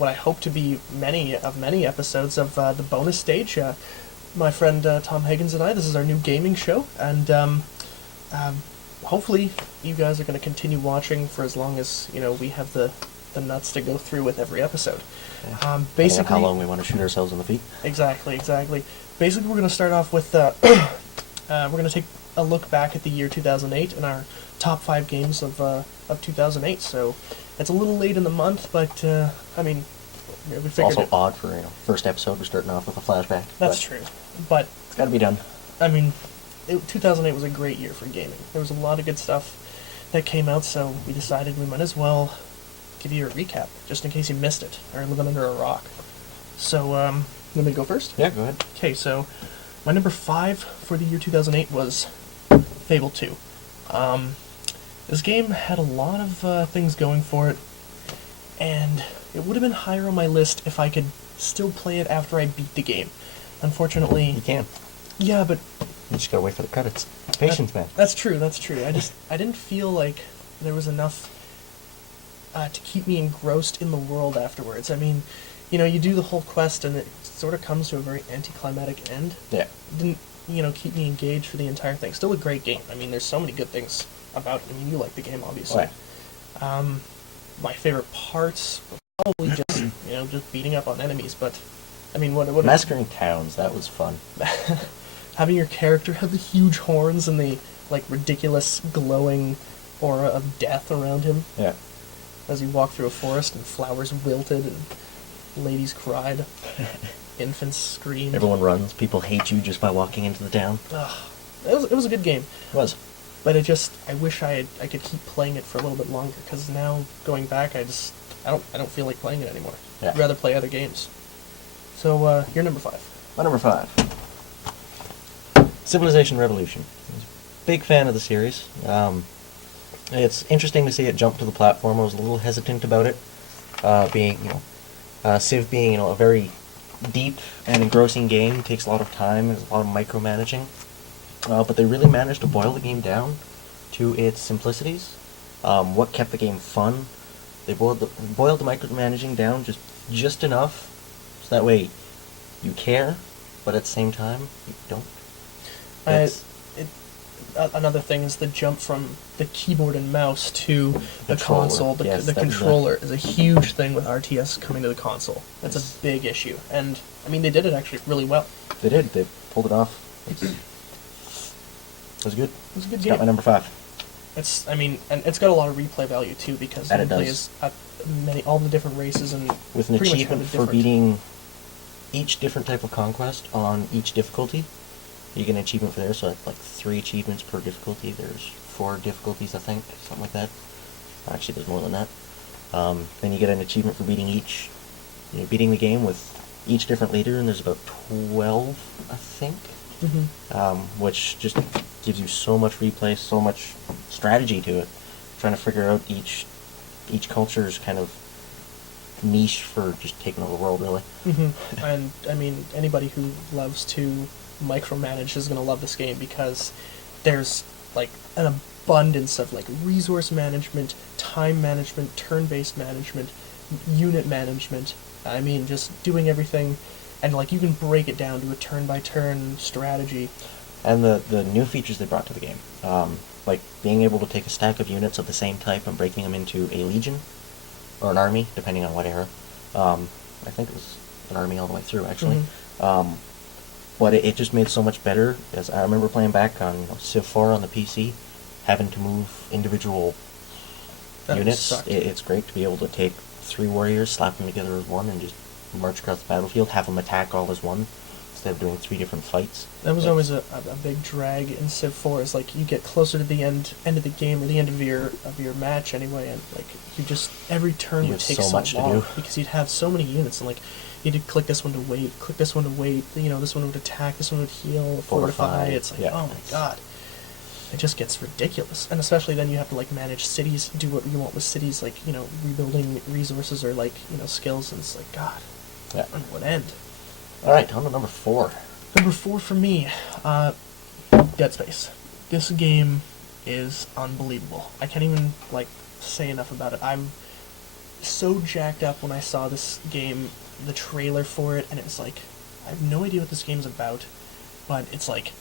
what I hope to be many episodes of the bonus stage. My friend Tom Higgins and I, this is our new gaming show, and hopefully you guys are going to continue watching for as long as we have the nuts to go through with every episode. Yeah. Basically, how long we want to shoot ourselves in the feet. Exactly. Basically, we're going to start off with we're going to take a look back at the year 2008 and our top 5 games of 2008. So it's a little late in the month, but I mean, we figured Also odd for first episode. We're starting off with a flashback. That's true, but it's got to be done. I mean, 2008 was a great year for gaming. There was a lot of good stuff that came out, so we decided we might as well give you a recap, just in case you missed it, or living under a rock. So, let me go first? Yeah, go ahead. Okay, so my number 5 for the year 2008 was Fable 2. This game had a lot of things going for it, and it would have been higher on my list if I could still play it after I beat the game. Unfortunately... You can. Yeah, but... You just gotta wait for the credits. Patience, man. That's true. I didn't feel like there was enough to keep me engrossed in the world afterwards. I mean, you do the whole quest and it sort of comes to a very anticlimactic end. Yeah. It didn't, keep me engaged for the entire thing. Still a great game. I mean, there's so many good things about it. I mean, you like the game, obviously. Right. My favorite parts were probably just, just beating up on enemies, but, I mean, what Massacring towns, that was fun. Having your character have the huge horns and the, ridiculous glowing aura of death around him. Yeah. As you walk through a forest and flowers wilted and ladies cried, infants screamed. Everyone runs. People hate you just by walking into the town. It was a good game. It was. But I wish I could keep playing it for a little bit longer, because now going back, I don't feel like playing it anymore. Yeah. I'd rather play other games. So you're number 5. My number 5. Civilization Revolution. I was a big fan of the series. It's interesting to see it jump to the platform. I was a little hesitant about it, being Civ being a very deep and engrossing game. It takes a lot of time. There's a lot of micromanaging, but they really managed to boil the game down to its simplicities. What kept the game fun? They boiled the micromanaging down just enough, so that way you care, but at the same time you don't. Another thing is the jump from the keyboard and mouse to the Controller. console. The controller is a huge thing with RTS coming to the console. That's a big issue. And, I mean, they did it actually really well. They did. They pulled it off. It was good. It was a good It's game. got my number 5. And it's got a lot of replay value, too, because That you it can play does. as all the different races and With an pretty much achievement have a for different- beating each different type of conquest on each difficulty. You get an achievement for there, so that's 3 achievements per difficulty. There's 4 difficulties, I think, something like that. Actually, there's more than that. Then you get an achievement for beating beating the game with each different leader, and there's about 12, I think. Mm-hmm. Which just gives you so much replay, so much strategy to it. Trying to figure out each culture's kind of niche for just taking over the world, really. Mm-hmm. And, I mean, anybody who loves to micromanage is going to love this game, because there's an abundance of resource management, time management, turn-based management, unit management. I mean, just doing everything, and you can break it down to a turn-by-turn strategy. And the new features they brought to the game, like being able to take a stack of units of the same type and breaking them into a legion or an army, depending on what era. I think it was an army all the way through, actually. Mm-hmm. But it just made it so much better. As I remember playing back on Civ 4 on the PC, having to move individual units. It's great to be able to take 3 warriors, slap them together as one, and just march across the battlefield, have them attack all as one, instead of doing 3 different fights. That was always a big drag in Civ 4, is you get closer to the end of the game, or the end of your match anyway, and you just, every turn would take so much long, to do. because you'd have so many units, and you had to click this one to wait, this one would attack, this one would heal, fortify. It's oh my god. It just gets ridiculous. And especially then you have to manage cities, do what you want with cities, rebuilding resources or skills, and it's god. Yeah. On what end? Alright, on to number 4. Number 4 for me, Dead Space. This game is unbelievable. I can't even say enough about it. so jacked up when I saw this game, the trailer for it, and it was like, I have no idea what this game's about, but it's like,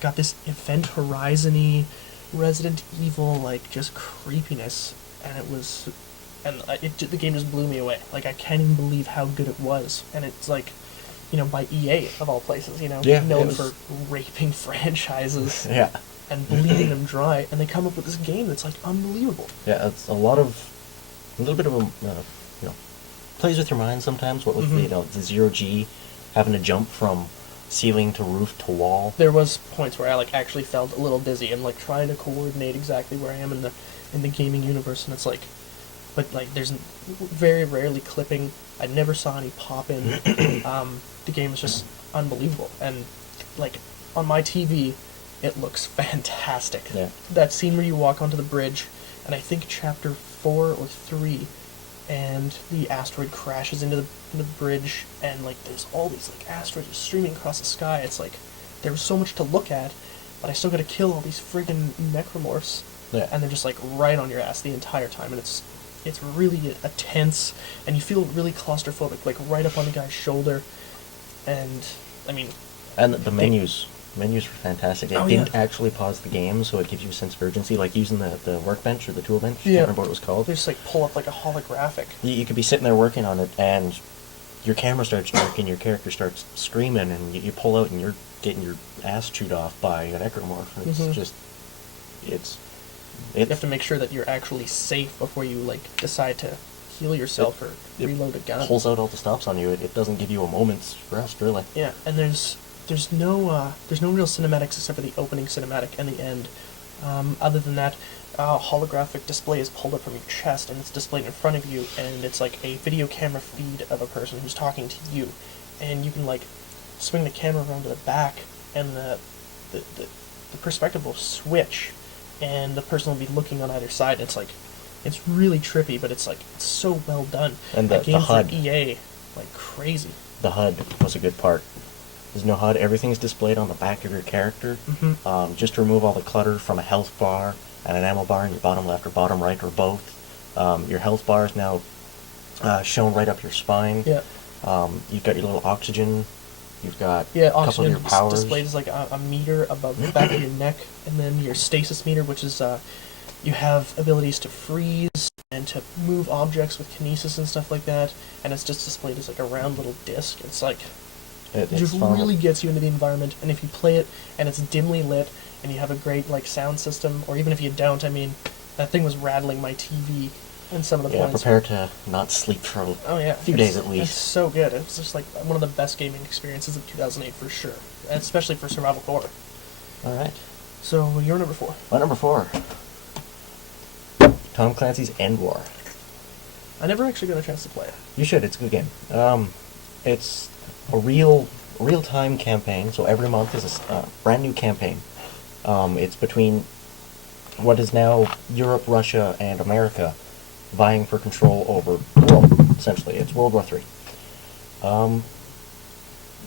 got this Event Horizon-y, Resident Evil, like, just creepiness, and it was, and the game just blew me away. Like, I can't even believe how good it was, and it's like, by EA, of all places, known for raping franchises. Yeah. And bleeding them dry, and they come up with this game that's like unbelievable. Yeah, it's a little bit of a, plays with your mind sometimes. What with the zero G, having to jump from ceiling to roof to wall. There was points where I like actually felt a little dizzy and like trying to coordinate exactly where I am in the gaming universe, and it's like, but like there's very rarely clipping. I never saw any pop in. The game is just unbelievable, and like on my TV. It looks fantastic. Yeah. That scene where you walk onto the bridge, and I think chapter 4 or 3, and the asteroid crashes into the bridge, and like there's all these like asteroids streaming across the sky. It's like there was so much to look at, but I still got to kill all these friggin' necromorphs, and they're just like right on your ass the entire time, and it's really a tense, and you feel really claustrophobic, like right up on the guy's shoulder, and I mean. And the menus. Menus were fantastic. It didn't actually pause the game, so it gives you a sense of urgency, like using the workbench or the tool bench. Yeah. I can't remember what it was called. They just like pull up like a holographic. You could be sitting there working on it, and your camera starts jerking, your character starts screaming, and you pull out, and you're getting your ass chewed off by a necromorph. It's just, you have to make sure that you're actually safe before you like decide to heal yourself or reload a gun. It pulls out all the stops on you. It doesn't give you a moment's rest, really. Yeah, and there's no real cinematics except for the opening cinematic and the end. Other than that, a holographic display is pulled up from your chest and it's displayed in front of you, and it's like a video camera feed of a person who's talking to you, and you can like swing the camera around to the back, and the perspective will switch, and the person will be looking on either side. It's like, it's really trippy, but it's like it's so well done. And the game HUD, for EA, like crazy. The HUD was a good part. There's no HUD. Everything's displayed on the back of your character. Just to remove all the clutter from a health bar and an ammo bar in your bottom left or bottom right or both. Your health bar is now shown right up your spine. Yeah. You've got your little oxygen. You've got a couple of your powers. Displayed as like a meter above the back of your neck, and then your stasis meter, which is you have abilities to freeze and to move objects with kinesis and stuff like that, and it's just displayed as like a round little disc. It's like it just really gets you into the environment, and if you play it and it's dimly lit and you have a great like sound system, or even if you don't, I mean, that thing was rattling my TV in some of the points. Prepare to not sleep for a few days at least. It's so good. It's just like one of the best gaming experiences of 2008 for sure, especially for survival horror. All right. So you're number 4. My number 4. Tom Clancy's End War. I never actually got a chance to play it. You should. It's a good game. It's a real-time campaign, so every month is a brand new campaign. It's between what is now Europe, Russia, and America vying for control over the world, essentially. It's World War III.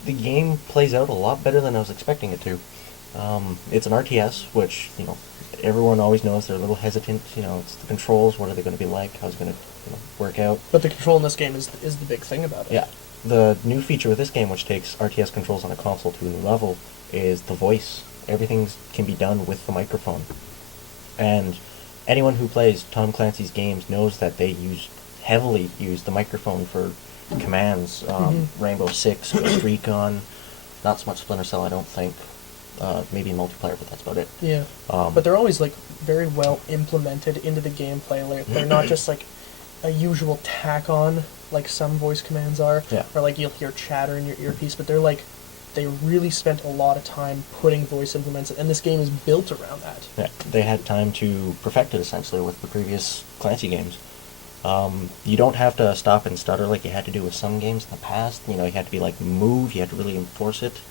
The game plays out a lot better than I was expecting it to. It's an RTS, which, everyone always knows they're a little hesitant. It's the controls. What are they going to be like? How's it going to work out? But the control in this game is the big thing about it. Yeah. The new feature with this game, which takes RTS controls on a console to a new level, is the voice. Everything can be done with the microphone. And anyone who plays Tom Clancy's games knows that they heavily use the microphone for commands. Rainbow Six, Ghost Recon, not so much Splinter Cell, I don't think. Maybe in multiplayer, but that's about it. Yeah. But they're always like very well implemented into the gameplay. Like, they're not just like a usual tack on like some voice commands are, or like you'll hear chatter in your earpiece, but they're like, they really spent a lot of time putting voice implements, and this game is built around that. Yeah, they had time to perfect it essentially with the previous Clancy games. You don't have to stop and stutter like you had to do with some games in the past. You had to be like move, you had to really enforce it.